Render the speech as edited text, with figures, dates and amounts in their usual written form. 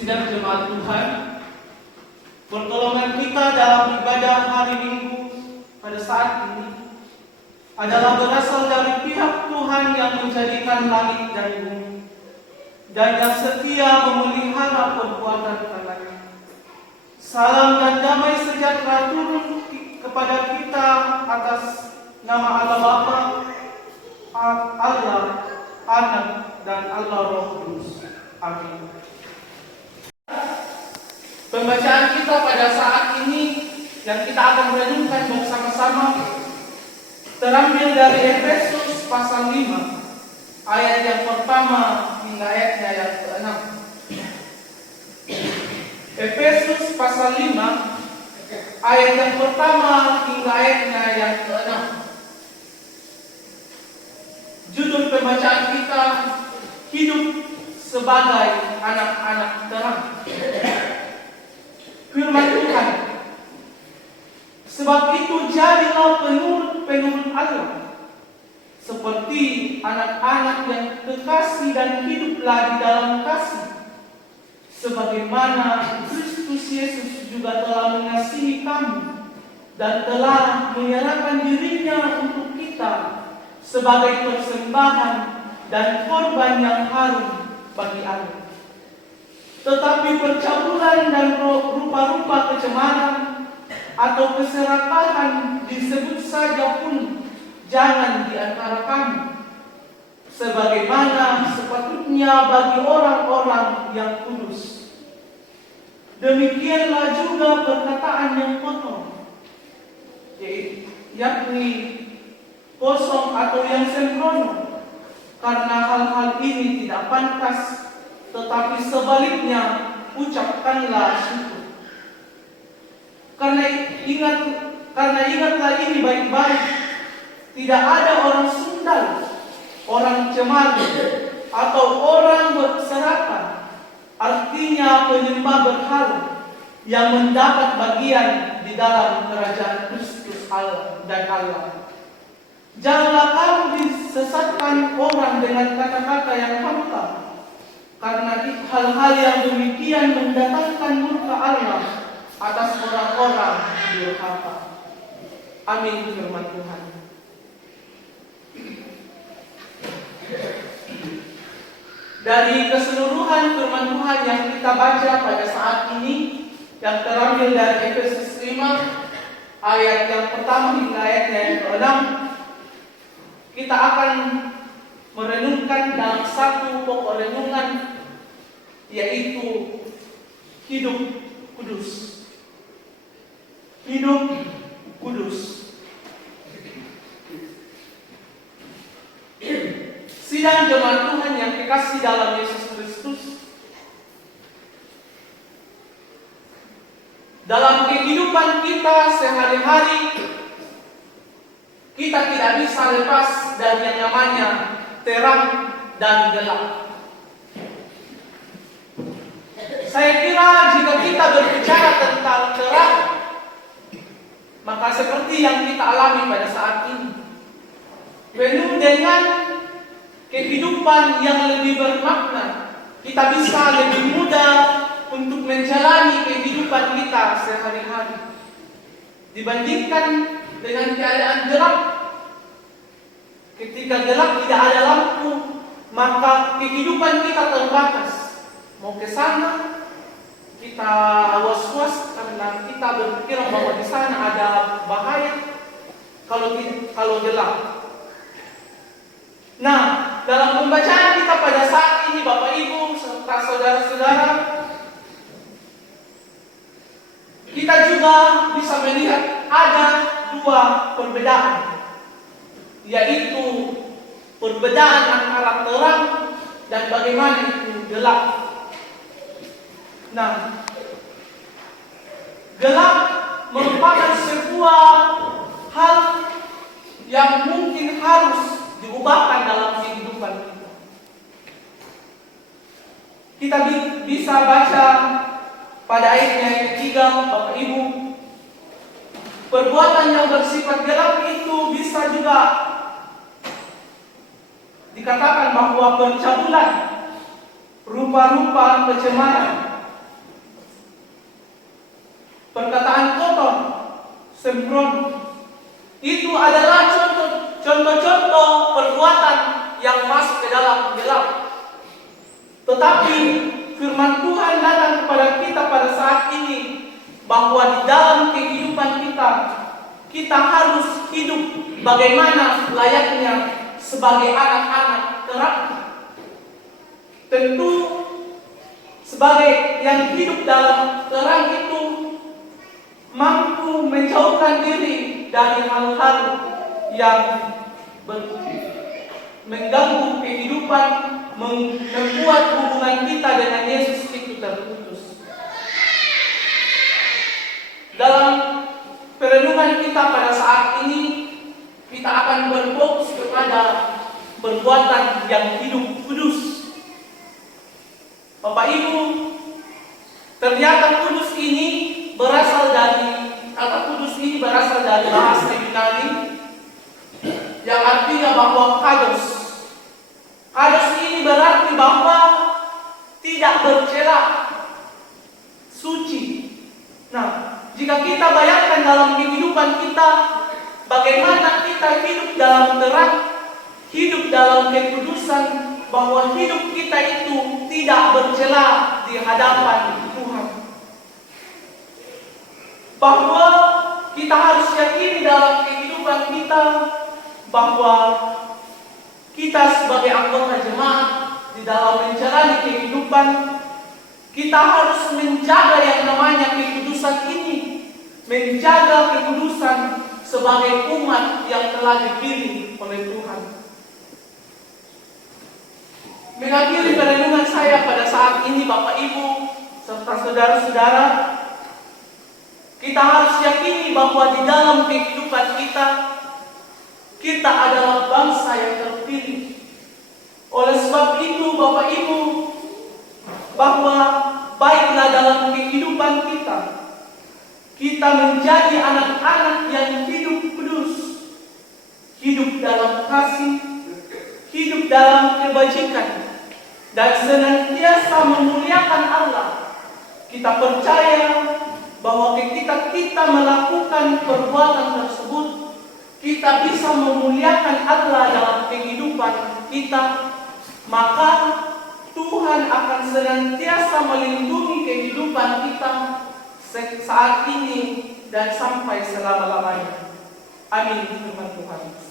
Sidang jemaat Tuhan, pertolongan kita dalam ibadah hari Minggu pada saat ini adalah berasal dari pihak Tuhan yang menjadikan langit dan bumi dan yang setia memelihara perbuatan tangannya. Salam dan damai sejahtera turun kepada kita atas nama Allah Bapa, Allah Anak dan Allah Roh Kudus. Amin. Pembacaan kita pada saat ini yang kita akan renungkan bersama-sama terambil dari Efesus pasal 5 ayat yang pertama hingga ayatnya yang ke-6. Efesus pasal 5 ayat yang pertama hingga ayatnya yang ke-6. Judul pembacaan kita, hidup sebagai anak-anak terang. Firman Tuhan, sebab itu jadilah penurut Allah, seperti anak-anak yang kekasih dan hiduplah di dalam kasih, sebagaimana Kristus Yesus juga telah mengasihi kami dan telah menyerahkan dirinya untuk kita sebagai persembahan dan korban yang harum bagi Allah. Tetapi percabulan dan rupa-rupa kecemaran atau keserakahan disebut saja pun jangan di antara kami, sebagaimana sepatutnya bagi orang-orang yang kudus. Demikianlah juga perkataan yang kotor, yakni kosong atau yang sembrono, karena hal-hal ini tidak pantas. Tetapi sebaliknya ucapkanlah syukur. Karena ingatlah ini baik-baik, tidak ada orang sundal, orang cemari, atau orang berserakah, artinya penyembah berhala, yang mendapat bagian di dalam kerajaan Kristus Allah dan Allah. Janganlah kamu disesatkan orang dengan kata-kata yang hampa, karena hal-hal yang demikian mendatangkan murka Allah atas orang-orang durhaka. Amin. Firman Tuhan. Dari keseluruhan firman Tuhan yang kita baca pada saat ini, yang terambil dari Efesus 5 ayat yang pertama hingga ayat yang ke-6, kita akan merenungkan dalam satu pokok renungan, yaitu hidup kudus. Hidup kudus. Sidang jemaat Tuhan yang dikasih dalam Yesus Kristus, dalam kehidupan kita sehari-hari, kita tidak bisa lepas dari yang namanya terang dan gelap. Saya kira jika kita berbicara tentang terang, maka seperti yang kita alami pada saat ini, penuh dengan kehidupan yang lebih bermakna, kita bisa lebih mudah untuk menjalani kehidupan kita sehari-hari dibandingkan dengan keadaan gelap. Ketika gelap tidak ada lampu, maka kehidupan kita terbatas. Mau ke sana, kita was-was karena kita berpikir bahwa di sana ada bahaya kalau gelap. Nah, dalam pembacaan kita pada saat ini, Bapak Ibu serta saudara-saudara, kita juga bisa melihat ada dua perbedaan, yaitu perbedaan antara terang dan bagaimana itu gelap. Nah, gelap merupakan sebuah hal yang mungkin harus diubahkan dalam kehidupan kita. Kita bisa baca pada ayatnya yang ketiga, Bapak Ibu, perbuatan yang bersifat gelap itu bisa juga dikatakan bahwa pencabulan, rupa-rupa kecemaran, perkataan kotor, sembrono. Itu adalah contoh-contoh perbuatan yang masuk ke dalam gelap. Tetapi firman Tuhan datang kepada kita pada saat ini bahwa di dalam kehidupan kita harus hidup bagaimana layaknya sebagai anak-anak terang. Tentu sebagai yang hidup dalam terang itu mampu menjauhkan diri dari hal-hal yang mengganggu kehidupan, membuat hubungan kita dengan Yesus itu terputus. Dalam perenungan kita pada saat ini, kita akan berfokus kepada perbuatan yang hidup kudus. Bapak Ibu, ternyata kudus ini berasal dari bahasa Yunani yang artinya bahwa kados. Kados ini berarti bahwa tidak bercela, suci. Nah, jika kita bayangkan dalam kehidupan kita, bagaimana kita hidup dalam terang, hidup dalam kekudusan, bahwa hidup kita itu tidak bercela di hadapan Tuhan. Bahwa kita harus yakini dalam kehidupan kita bahwa kita sebagai anggota jemaat di dalam menjalani kehidupan, kita harus menjaga yang namanya kekudusan ini, menjaga kekudusan sebagai umat yang telah dipilih oleh Tuhan. Mengakhiri perenungan saya pada saat ini, Bapak Ibu serta saudara-saudara, kita harus yakini bahwa di dalam kehidupan kita adalah bangsa yang terpilih. Oleh sebab itu, Bapak Ibu, bahwa baiklah dalam kehidupan kita menjadi anak-anak yang hidup kudus, hidup dalam kasih, hidup dalam kebajikan, dan senantiasa memuliakan Allah. Kita percaya bahwa ketika kita melakukan perbuatan tersebut, kita bisa memuliakan Allah dalam kehidupan kita, maka Tuhan akan senantiasa melindungi kehidupan kita saat ini dan sampai selama-lamanya. Amin. Firman Tuhan.